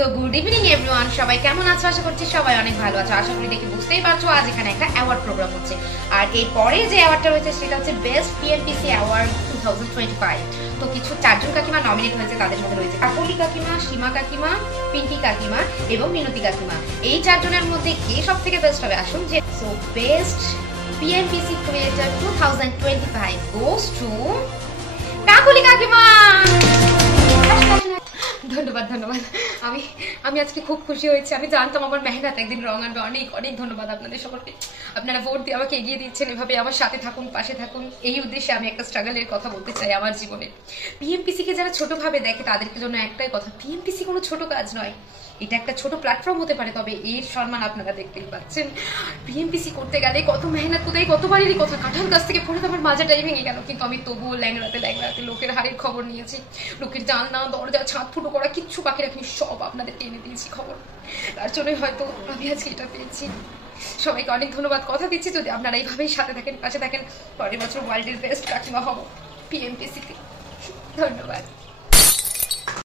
So good evening everyone, সবাই কেমন আছো? আশা করছি সবাই অনেক ভালো আছো। আশা করি দেখে বুঝতেই পারছো আজ এখানে একটা অ্যাওয়ার্ড প্রোগ্রাম হচ্ছে। আর এর পরে যে অ্যাওয়ার্ডটা রয়েছে সেটা হচ্ছে বেস্ট পিএমপিসি অ্যাওয়ার্ড 2025। তো কিছু চারজন কাকিমা নমিনেট হয়েছে, তাদের মধ্যে রয়েছে কাকলি কাকিমা, সীমা কাকিমা, পিঙ্কি কাকিমা এবং মিনতি কাকিমা। এই চারজনের মধ্যে কে সব থেকে বেস্ট হবে আসুন যে। So best PMPC creator 2025 goes to Kakali কাকিমা। ধন্যবাদ ধন্যবাদ। আমি আমি আজকে খুব খুশি হয়েছি। আমি জানতাম আমার মেহনত একদিন রং আনবে। অনেক অনেক ধন্যবাদ আপনাদের সকলকে। আপনারা ভোট দিয়ে আমাকে এগিয়ে দিচ্ছেন, এভাবে আমার সাথে থাকুন, পাশে থাকুন। এই উদ্দেশ্যে আমি একটা স্ট্রাগলের কথা বলতে চাই আমার জীবনে। পিএমপিসি কে যারা ছোটভাবে দেখে তাদেরকে জন্য একটাই কথা, পিএমপিসি কোনো ছোট কাজ নয়। এটা একটা ছোট প্ল্যাটফর্ম হতে পারে, তবে এর সম্মান আপনারা দেখতেই পাচ্ছেন। পিএমপিসি করতে গেলে কত মেহনত, কোথায় কতবারেরই কথা, কাঁঠাল গাছ থেকে পড়ে তো আমার মাজাটাই ভেঙে গেল, কিন্তু আমি তবুও ল্যাংড়াতে লোকের হাড়ের খবর নিয়েছি। লোকের জানলা দরজা ছাদ ফুটো করা কিচ্ছু বাকি রাখিনি, সব আপনাদেরকে এনে দিয়েছি খবর। তার জন্যই হয়তো আমি আজকে এটা পেয়েছি। সবাইকে অনেক ধন্যবাদ। কথা দিচ্ছি যদি আপনারা এইভাবেই সাথে থাকেন, পাশে থাকেন, পরের বছর ওয়ার্ল্ডের বেস্ট কাকিমা হব পিএমপিসিতে। ধন্যবাদ।